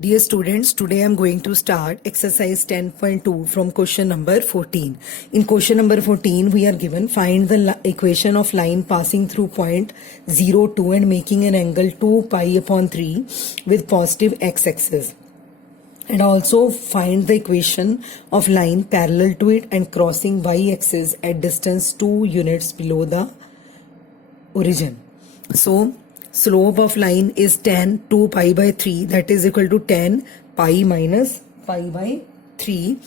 Dear students, today I am going to start exercise 10.2 from question number 14. In question number 14, we are given find the equation of line passing through point 0, 2 and making an angle 2 pi upon 3 with positive x-axis. And also find the equation of line parallel to it and crossing y-axis at distance 2 units below the origin. So, slope of line is tan 2 pi by 3, that is equal to tan pi minus pi by 3,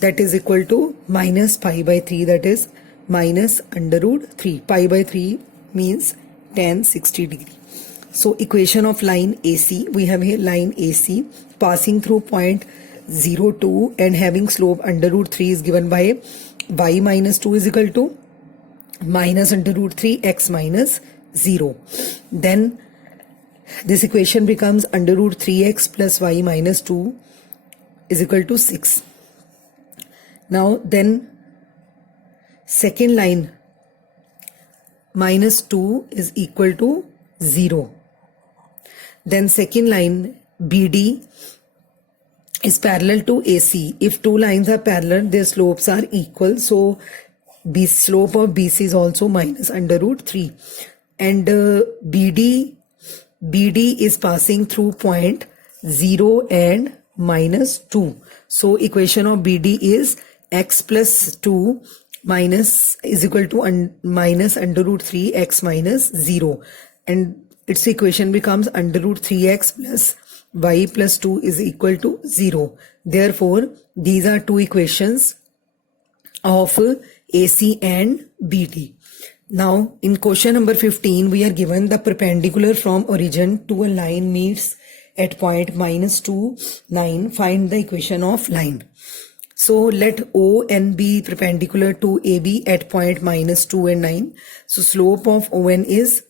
that is equal to minus pi by 3, that is minus under root 3. Pi by 3 means tan 60 degree. So equation of line AC, we have here line AC passing through point 0, 2 and having slope under root 3 is given by y minus 2 is equal to minus under root 3 x minus 0. Then this equation becomes under root 3x plus y minus 2 is equal to 6. Now then second line minus 2 is equal to 0. Then second line BD is parallel to AC. If two lines are parallel, their slopes are equal. So slope of BC is also minus under root 3. And BD is passing through point 0 and minus 2. So equation of BD is x plus 2 minus is equal to minus under root 3 x minus 0. And its equation becomes under root 3x plus y plus 2 is equal to 0. Therefore, these are two equations of AC and BD. Now, in question number 15, we are given the perpendicular from origin to a line meets at point minus 2, 9. Find the equation of line. So, let ON be perpendicular to AB at point minus 2 and 9. So, slope of ON is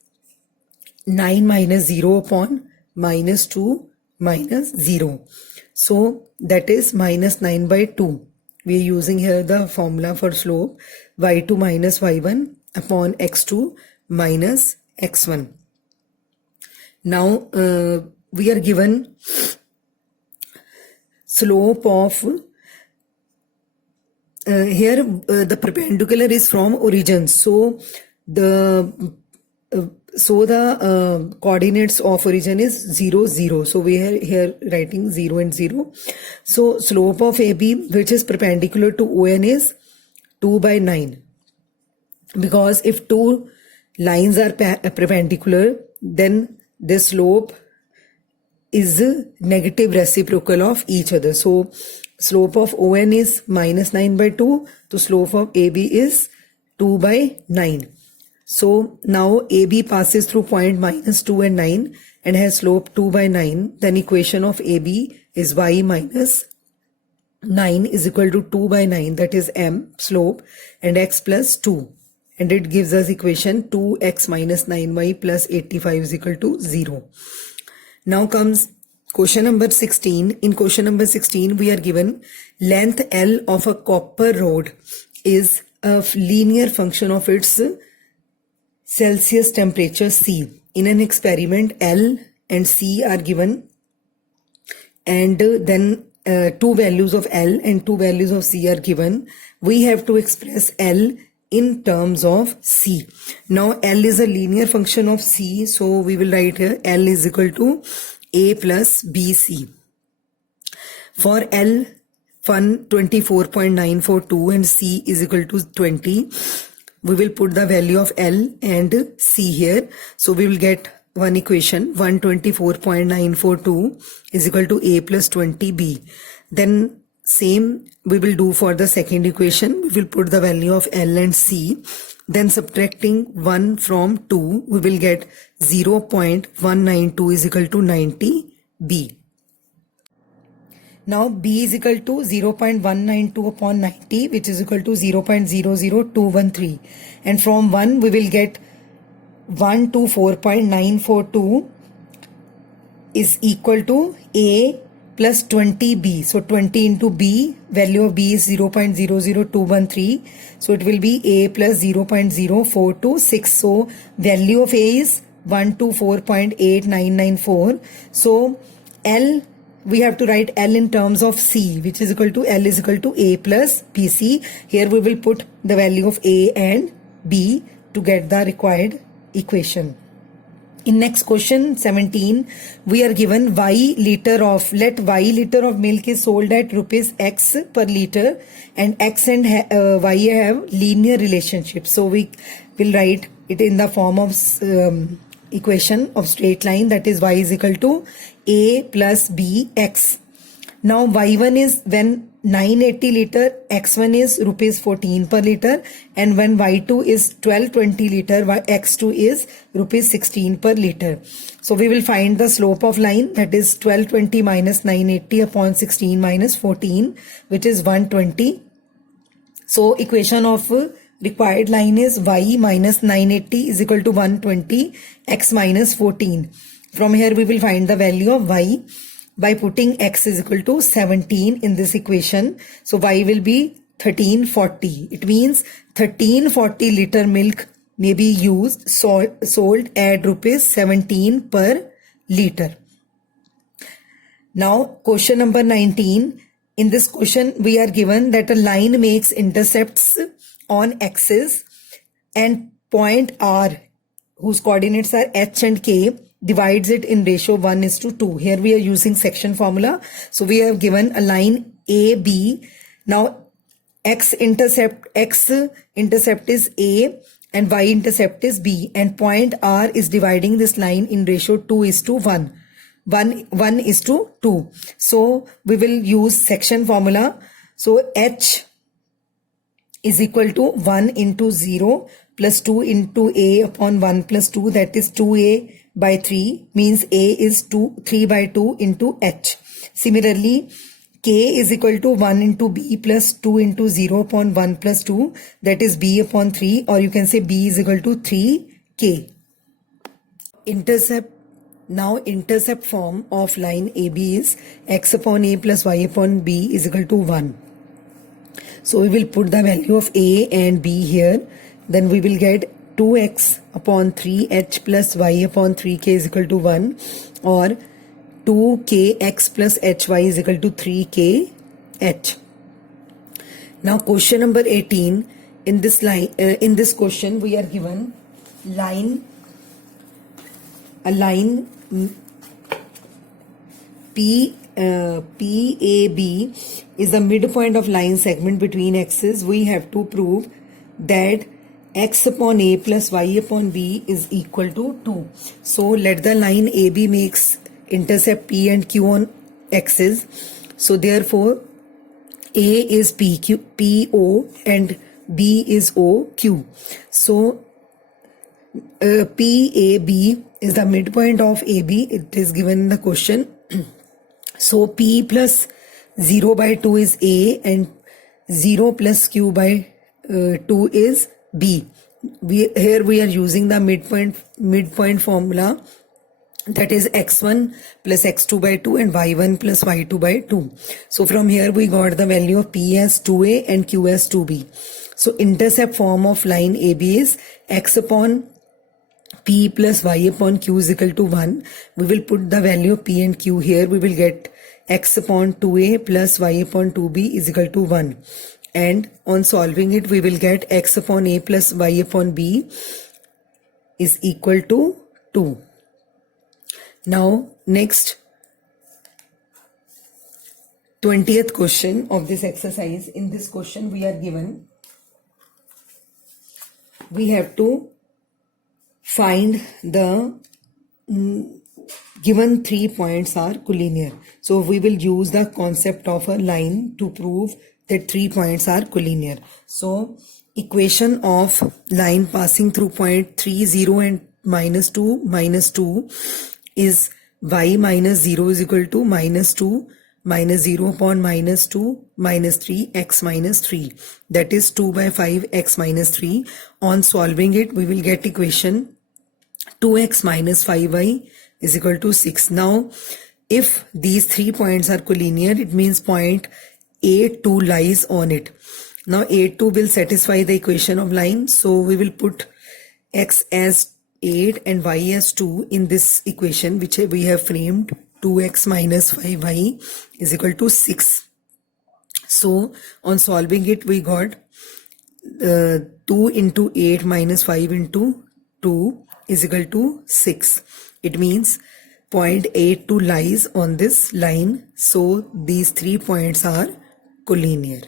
9 minus 0 upon minus 2 minus 0. So, that is minus 9 by 2. We are using here the formula for slope y2 minus y1 upon x2 minus x1. Now we are given slope of here the perpendicular is from origin. So the coordinates of origin is 0, 0. So we are here writing 0 and 0. So slope of AB, which is perpendicular to ON, is 2 by 9. Because if two lines are perpendicular, then the slope is negative reciprocal of each other. So slope of ON is minus 9 by 2. So slope of AB is 2 by 9. So now AB passes through point minus 2 and 9 and has slope 2 by 9. Then equation of AB is y minus 9 is equal to 2 by 9, that is m slope, and x plus 2. And it gives us equation 2x minus 9y plus 85 is equal to 0. Now comes question number 16. In question number 16, we are given length L of a copper rod is a linear function of its Celsius temperature C. In an experiment, L and C are given, and then two values of L and two values of C are given. We have to express L in terms of C. Now L is a linear function of C, so we will write here L is equal to A plus BC. For L, 24.942 and C is equal to 20. We will put the value of L and C here. So we will get one equation, 124.942 is equal to A plus 20B. Then same we will do for the second equation. We will put the value of L and C. Then subtracting 1 from 2, we will get 0.192 is equal to 90B. Now B is equal to 0.192 upon 90, which is equal to 0.00213. And from 1 we will get 124.942 is equal to A plus 20B. So 20 into B, value of B is 0.00213. So it will be A plus 0.0426. So value of A is 124.8994. So L we have to write L in terms of C, which is equal to L is equal to A plus BC. Here we will put the value of A and B to get the required equation. In next question 17, we are given Y liter of, let Y liter of milk is sold at rupees X per liter, and X and Y have linear relationship. So we will write it in the form of equation of straight line, that is Y is equal to A plus B X. Now Y1 is when 980 liter, X1 is rupees 14 per liter, and when Y2 is 1220 liter, X2 is rupees 16 per liter. So we will find the slope of line, that is 1220 minus 980 upon 16 minus 14, which is 120. So equation of required line is Y minus 980 is equal to 120, X minus 14. From here we will find the value of Y by putting X is equal to 17 in this equation. So Y will be 1340. It means 1340 liter milk may be used, sold at rupees 17 per liter. Now question number 19. In this question we are given that a line makes intercepts on axis and point R, whose coordinates are H and K, divides it in ratio 1:2. Here we are using section formula. So we have given a line AB. Now X intercept is A and Y intercept is B, and point R is dividing this line in ratio 2:1. 1:2. So we will use section formula. So H is equal to 1 into 0 plus 2 into A upon 1 plus 2, that is 2A by 3, means A is 3 by 2 into H. Similarly, K is equal to 1 into B plus 2 into 0 upon 1 plus 2, that is B upon 3, or you can say B is equal to 3K. Intercept form of line AB is X upon A plus Y upon B is equal to 1. So we will put the value of A and B here. Then we will get 2x upon 3h plus y upon 3k is equal to 1, or 2kx plus hy is equal to 3kh. Now question number 18. In this question we are given a line PAB is the midpoint of line segment between axes. We have to prove that X upon A plus Y upon B is equal to 2. So let the line AB makes intercept P and Q on axis. So therefore A is PO and B is OQ. So PAB is the midpoint of AB. It is given in the question. So P plus 0 by 2 is A and 0 plus Q by 2 is B. Here we are using the midpoint formula, that is x1 plus x2 by 2 and y1 plus y2 by 2. So from here we got the value of P as 2A and Q as 2B. So intercept form of line AB is x upon P plus y upon Q is equal to 1. We will put the value of P and Q here. We will get x upon 2A plus y upon 2B is equal to 1. And on solving it, we will get x upon A plus y upon B is equal to 2. Now next 20th question of this exercise. In this question we are given, we have to find the given 3 points are collinear. So we will use the concept of a line to prove that 3 points are collinear. So equation of line passing through point 3, 0 and minus 2 is y minus 0 is equal to minus 2 minus 0 upon minus 2 minus 3 x minus 3, that is 2 by 5 x minus 3. On solving it, we will get equation 2x minus 5y is equal to 6. Now if these 3 points are collinear, it means point A2 lies on it. Now A2 will satisfy the equation of line, so we will put x as 8 and y as 2 in this equation which we have framed 2x minus 5y is equal to 6. So on solving it, we got 2 into 8 minus 5 into 2 is equal to 6. It means point 82 lies on this line. So these 3 points are collinear.